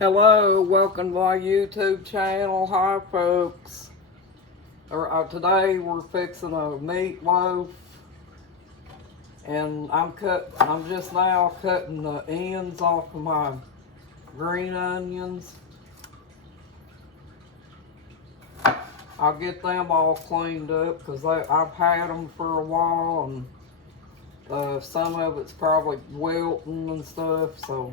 Hello, welcome to my YouTube channel. Hi, folks. Today we're fixing a meatloaf, and I'm just now cutting the ends off of my green onions. I'll get them all cleaned up because I've had them for a while, and some of it's probably wilting and stuff. So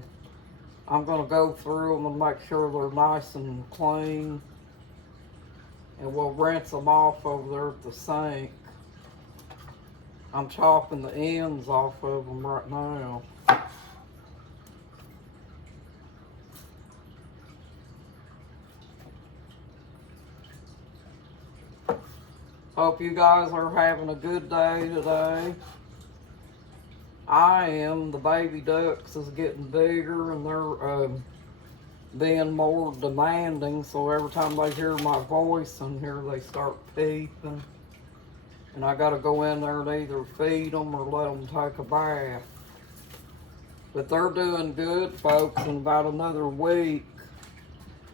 I'm gonna go through them and make sure they're nice and clean. And we'll rinse them off over there at the sink. I'm chopping the ends off of them right now. Hope you guys are having a good day today. I am. The baby ducks is getting bigger and they're being more demanding, so every time they hear my voice in here they start peeping. And I gotta go in there and either feed them or let them take a bath. But they're doing good, folks. In about another week,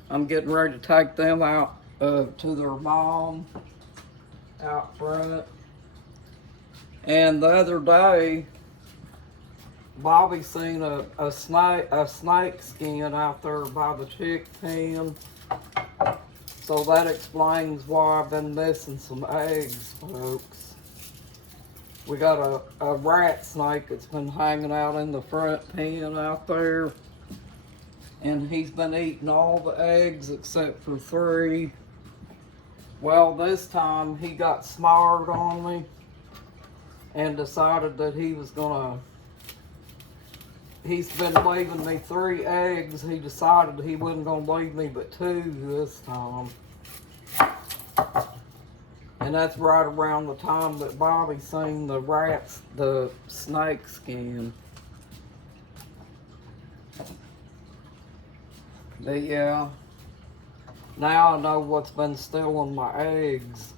I'm getting ready to take them out to their mom out front. And the other day, Bobby seen a snake skin out there by the chick pen. So that explains why I've been missing some eggs, folks. We got a rat snake that's been hanging out in the front pen out there. And he's been eating all the eggs except for 3. Well, this time he got smart on me and decided that he's been leaving me 3 eggs. He decided he wasn't gonna leave me but 2 this time. And that's right around the time that Bobby seen the snake skin. But yeah, now I know what's been stealing my eggs.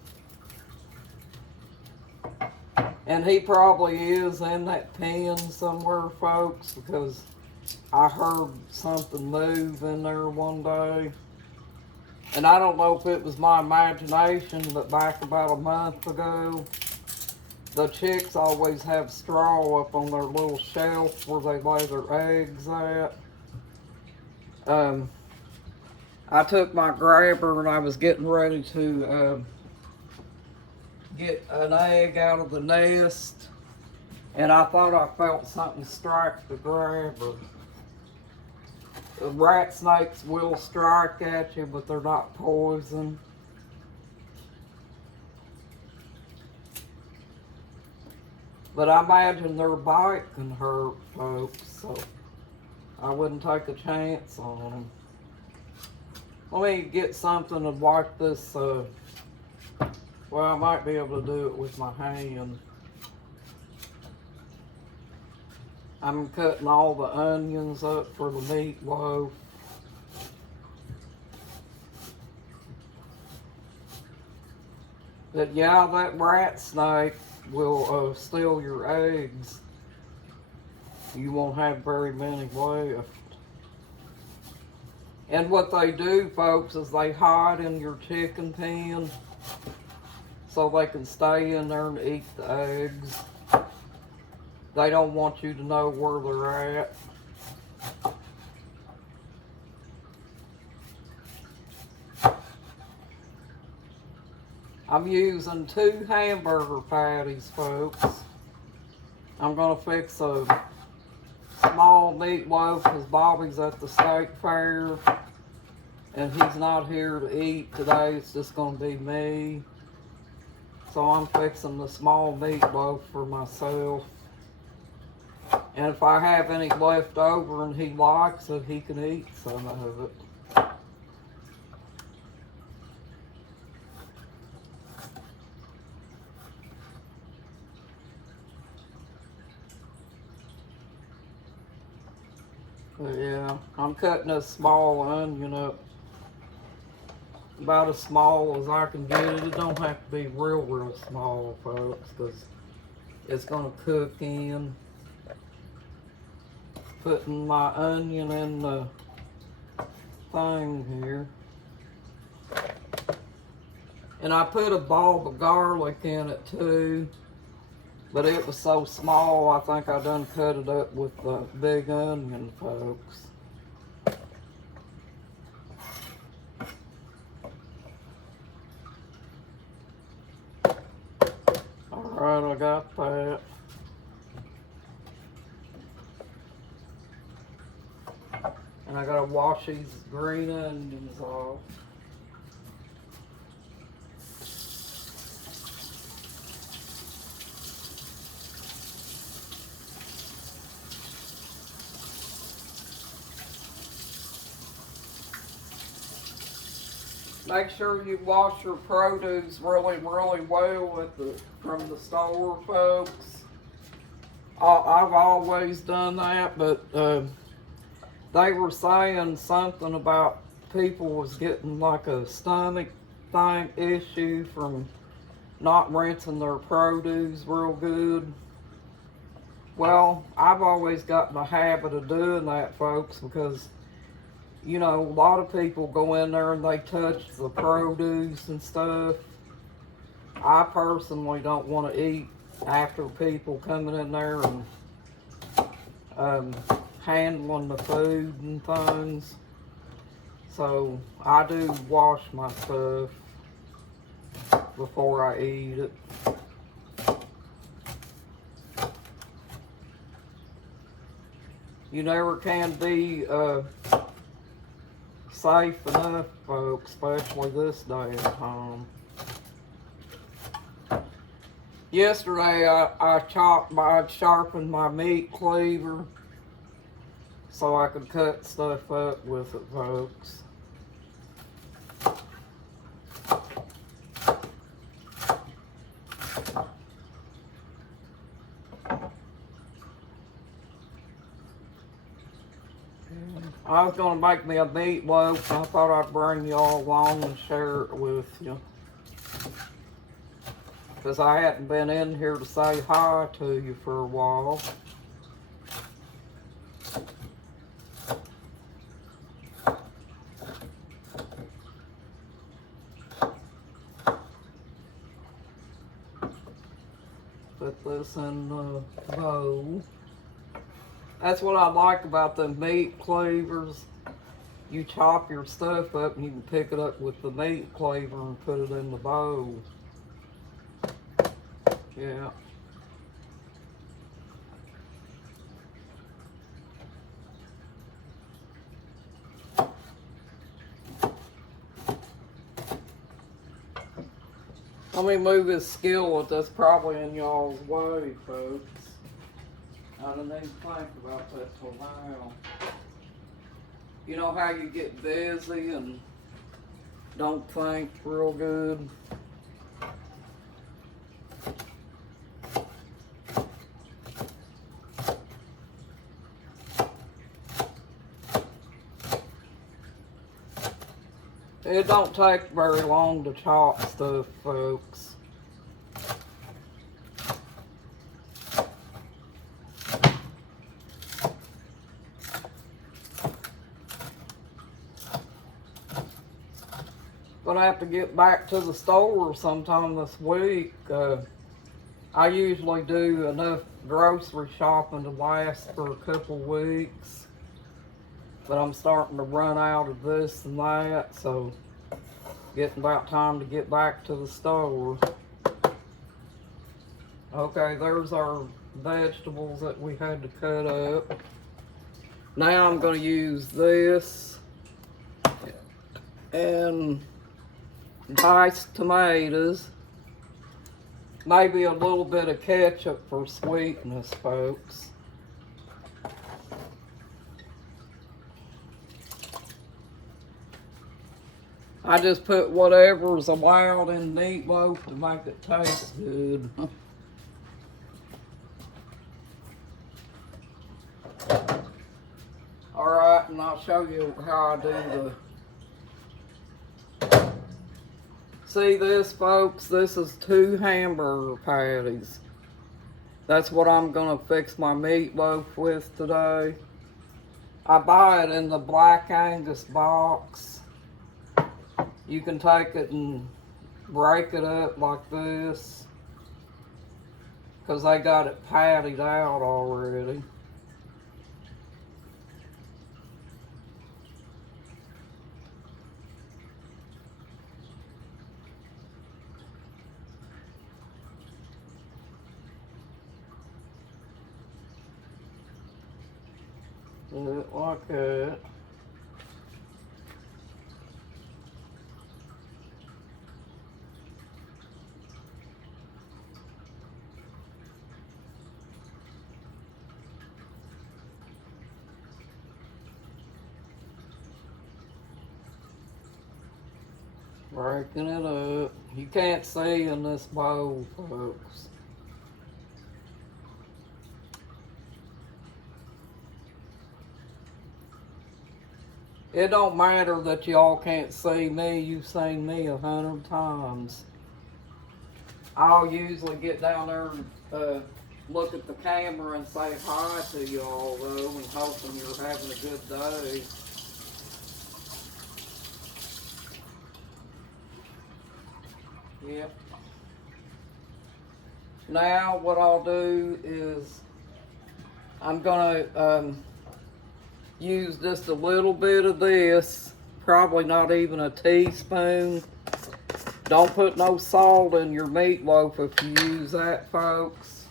And he probably is in that pen somewhere, folks, because I heard something move in there one day. And I don't know if it was my imagination, but back about a month ago, the chicks always have straw up on their little shelf where they lay their eggs at. I took my grabber and I was getting ready to get an egg out of the nest, and I thought I felt something strike the grabber. The rat snakes will strike at you, but they're not poison. But I imagine their bite can hurt, folks, so I wouldn't take a chance on them. Let me get something to wipe this, well, I might be able to do it with my hand. I'm cutting all the onions up for the meatloaf. But yeah, that rat snake will steal your eggs. You won't have very many left. And what they do, folks, is they hide in your chicken pen so they can stay in there and eat the eggs. They don't want you to know where they're at. I'm using 2 hamburger patties, folks. I'm gonna fix a small meatloaf because Bobby's at the state fair and he's not here to eat today. It's just gonna be me. So I'm fixing the small meatloaf for myself. And if I have any left over and he likes it, he can eat some of it. But yeah, I'm cutting a small onion up about as small as I can get it. It don't have to be real small, folks, because it's gonna cook in. Putting my onion in the thing here. And I put a bulb of garlic in it too, but it was so small, I think I done cut it up with the big onion, folks. Alright, I got that. And I gotta wash these green onions off. Make sure you wash your produce really, really well from the store, folks. I've always done that, but they were saying something about people was getting like a stomach thing issue from not rinsing their produce real good. Well, I've always gotten a habit of doing that, folks, because you know, a lot of people go in there and they touch the produce and stuff. I personally don't want to eat after people coming in there and handling the food and things. So I do wash my stuff before I eat it. You never can be safe enough, folks, especially this day at home. Yesterday I sharpened my meat cleaver so I could cut stuff up with it, folks. I was going to make me a meatloaf, and I thought I'd bring you all along and share it with you. Because I hadn't been in here to say hi to you for a while. Put this in the bowl. That's what I like about the meat cleavers. You chop your stuff up and you can pick it up with the meat cleaver and put it in the bowl. Yeah. Let me move this skillet that's probably in y'all's way, folks. I didn't even think about that till now. You know how you get busy and don't think real good? It don't take very long to chop stuff, folks. Gonna have to get back to the store sometime this week. I usually do enough grocery shopping to last for a couple weeks, but I'm starting to run out of this and that, so getting about time to get back to the store. Okay, there's our vegetables that we had to cut up. Now I'm going to use this and diced tomatoes, maybe a little bit of ketchup for sweetness, folks. I just put whatever's allowed in meatloaf to make it taste good. Alright, and I'll show you how I do the... See this, folks? This is 2 hamburger patties. That's what I'm going to fix my meatloaf with today. I buy it in the Black Angus box. You can take it and break it up like this, because they got it patted out already. Do it like that. Breaking it up. You can't see in this bowl, folks. It don't matter that y'all can't see me. You've seen me 100 times. I'll usually get down there and look at the camera and say hi to y'all, though, and hoping you're having a good day. Yep. Now what I'll do is I'm gonna use just a little bit of this, probably not even a teaspoon. Don't put no salt in your meatloaf if you use that, folks,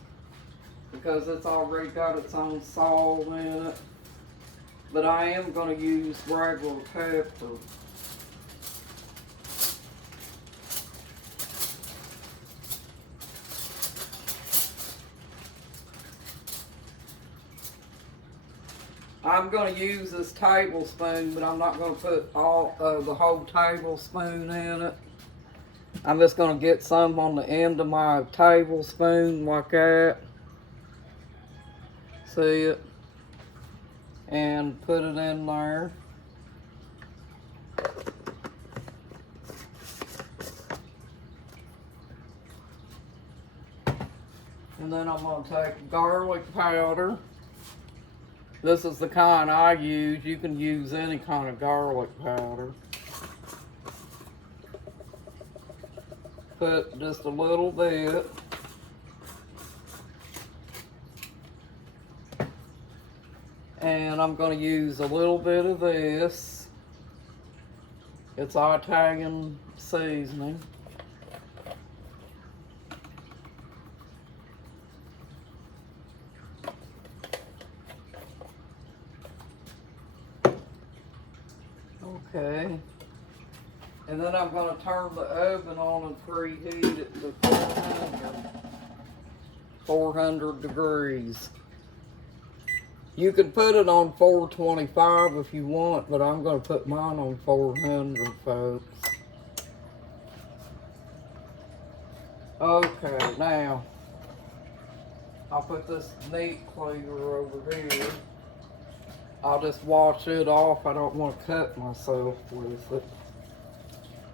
because it's already got its own salt in it. But I am going to use regular pepper. I'm going to use this tablespoon, but I'm not going to put all the whole tablespoon in it. I'm just going to get some on the end of my tablespoon like that. See it? And put it in there. And then I'm going to take garlic powder. This is the kind I use. You can use any kind of garlic powder. Put just a little bit. And I'm going to use a little bit of this. It's Italian seasoning. Okay. And then I'm going to turn the oven on and preheat it to 400 degrees. You can put it on 425 if you want, but I'm going to put mine on 400, folks. Okay, now, I'll put this meat cleaver over here. I'll just wash it off. I don't want to cut myself with it.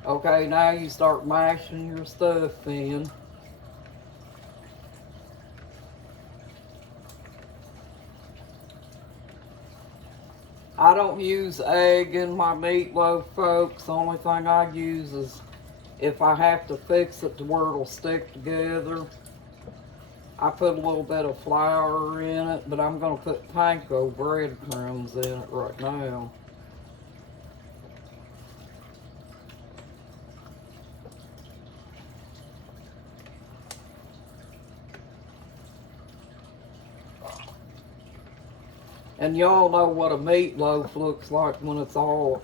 Okay, now you start mashing your stuff in. I don't use egg in my meatloaf, folks. The only thing I use is if I have to fix it to where it'll stick together. I put a little bit of flour in it, but I'm going to put panko breadcrumbs in it right now. And y'all know what a meatloaf looks like when it's all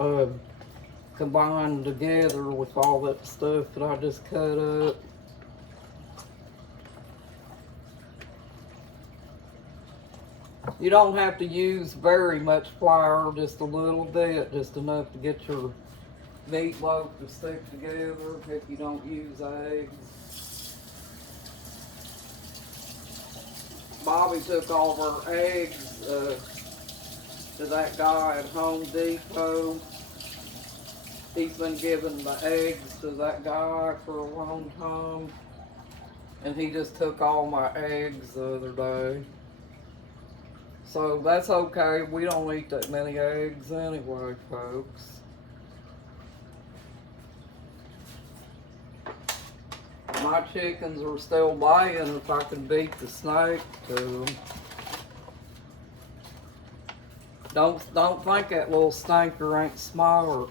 combined together with all that stuff that I just cut up. You don't have to use very much flour, just a little bit, just enough to get your meatloaf to stick together if you don't use eggs. Bobby took all of our eggs to that guy at Home Depot. He's been giving the eggs to that guy for a long time. And he just took all my eggs the other day. So that's okay. We don't eat that many eggs anyway, folks. My chickens are still laying if I can beat the snake to them. Don't think that little stinker ain't smart.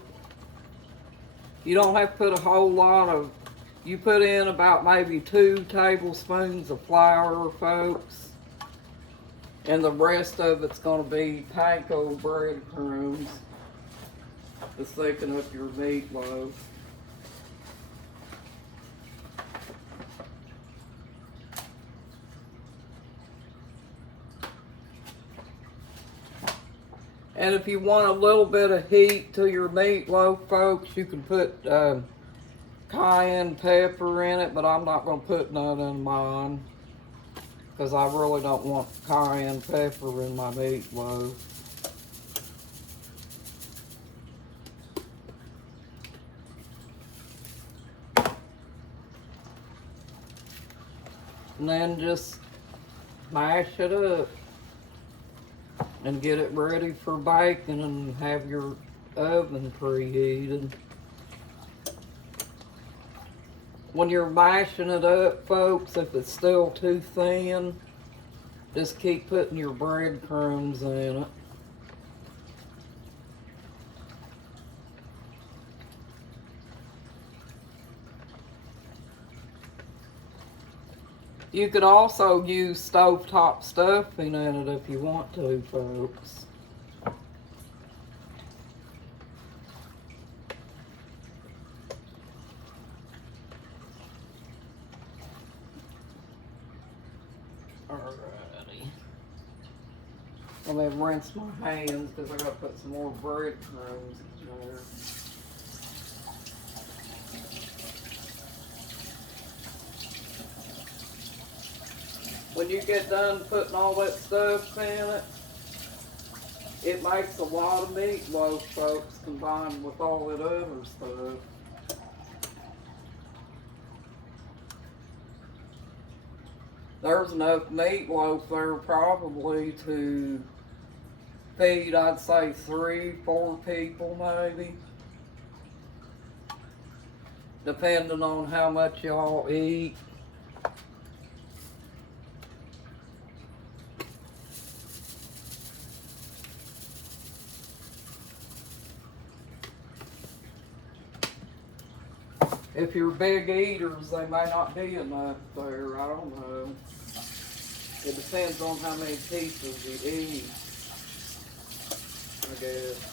You don't have to put a whole lot of, you put in about maybe 2 tablespoons of flour, folks. And the rest of it's going to be panko breadcrumbs to thicken up your meatloaf. And if you want a little bit of heat to your meatloaf, folks, you can put cayenne pepper in it, but I'm not going to put none in mine because I really don't want cayenne pepper in my meatloaf. And then just mash it up and get it ready for baking and have your oven preheated. When you're mashing it up, folks, if it's still too thin, just keep putting your breadcrumbs in it. You could also use stovetop stuffing in it if you want to, folks. Alrighty. Let me rinse my hands because I gotta put some more breadcrumbs in there. When you get done putting all that stuff in it, it makes a lot of meatloaf, folks, combined with all that other stuff. There's enough meatloaf there probably to feed, I'd say, 3-4 people maybe. Depending on how much y'all eat. If you're big eaters, they may not be enough there. I don't know. It depends on how many pieces you eat, I guess.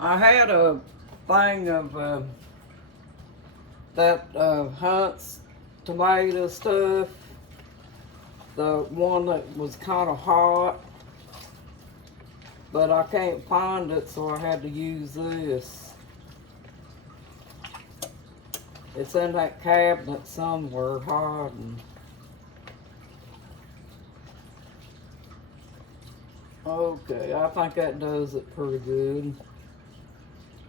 I had a thing of that Hunt's tomato stuff, the one that was kind of hot, but I can't find it, so I had to use this. It's in that cabinet somewhere hiding. Okay, I think that does it pretty good.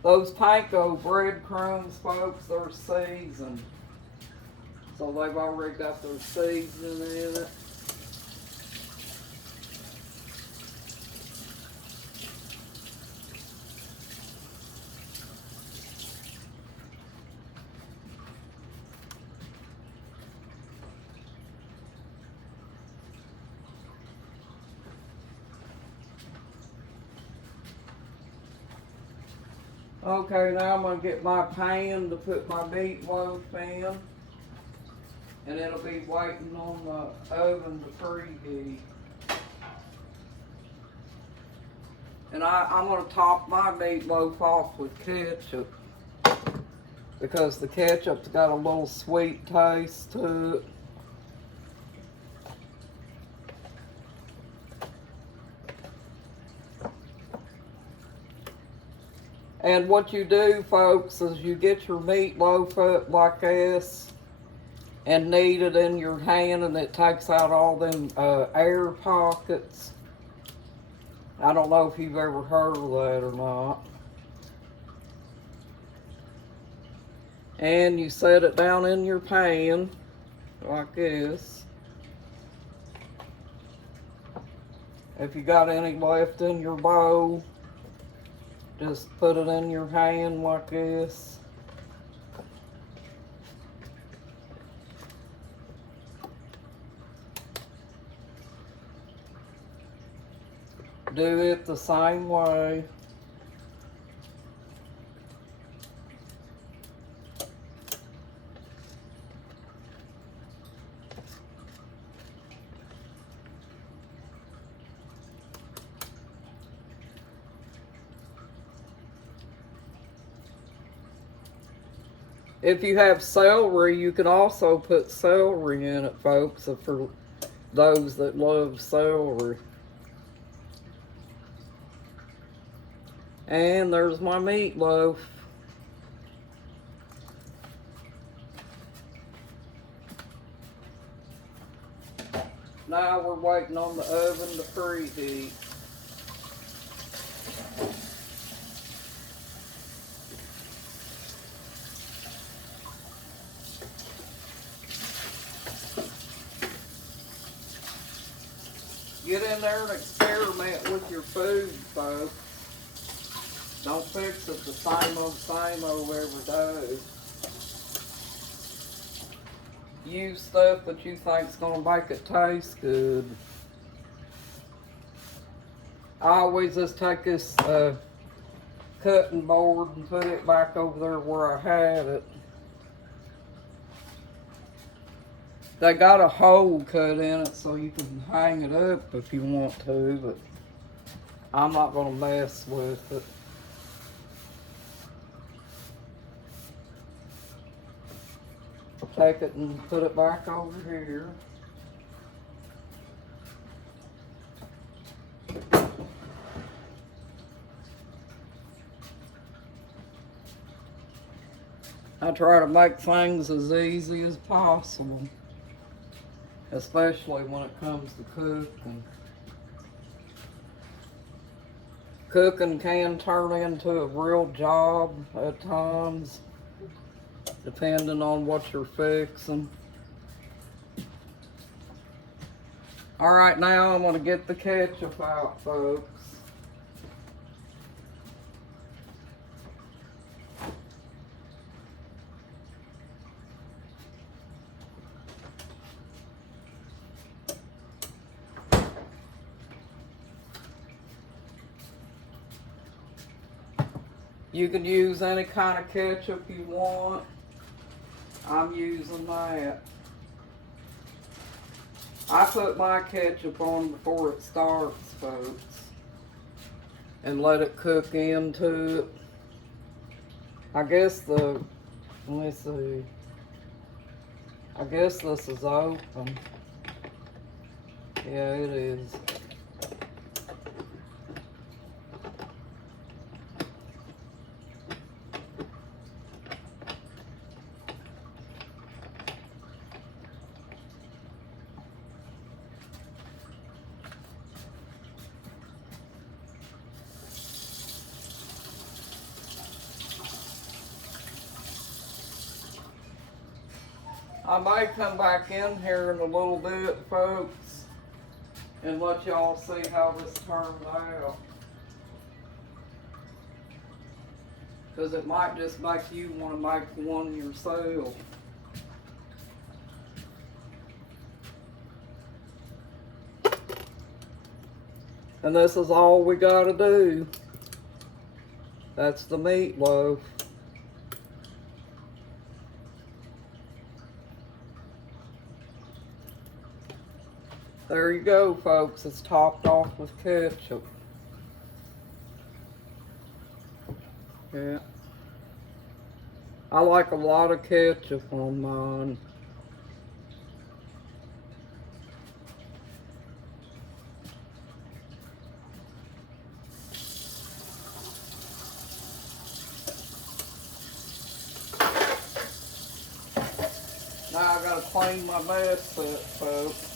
Those panko breadcrumbs, folks, they're seasoned. So they've already got their seasoning in it. Okay, now I'm going to get my pan to put my meatloaf in. And it'll be waiting on the oven to preheat. And I'm going to top my meatloaf off with ketchup, because the ketchup's got a little sweet taste to it. And what you do, folks, is you get your meatloaf up like this and knead it in your hand, and it takes out all them air pockets. I don't know if you've ever heard of that or not. And you set it down in your pan like this. If you got any left in your bowl, just put it in your hand like this. Do it the same way. If you have celery, you can also put celery in it, folks, for those that love celery. And there's my meatloaf. Now we're waiting on the oven to preheat. Get in there and experiment with your food, folks. Don't fix it the same old every day. Use stuff that you think's gonna make it taste good. I always just take this cutting board and put it back over there where I had it. They got a hole cut in it so you can hang it up if you want to, but I'm not gonna mess with it. Take it and put it back over here. I try to make things as easy as possible, especially when it comes to cooking. Cooking can turn into a real job at times, depending on what you're fixing. All right, now I'm gonna get the ketchup out, folks. You can use any kind of ketchup you want. I'm using that. I put my ketchup on before it starts, folks, and let it cook into it. I guess let me see. I guess this is open. Yeah, it is. I may come back in here in a little bit, folks, and let y'all see how this turned out. Because it might just make you want to make one yourself. And this is all we gotta do. That's the meatloaf. There you go, folks. It's topped off with ketchup. Yeah. I like a lot of ketchup on mine. Now I gotta clean my basket, folks.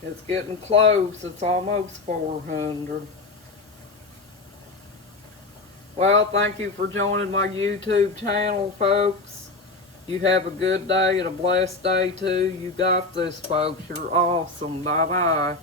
It's getting close. It's almost 400. Well, thank you for joining my YouTube channel, folks. You have a good day and a blessed day, too. You got this, folks. You're awesome. Bye-bye.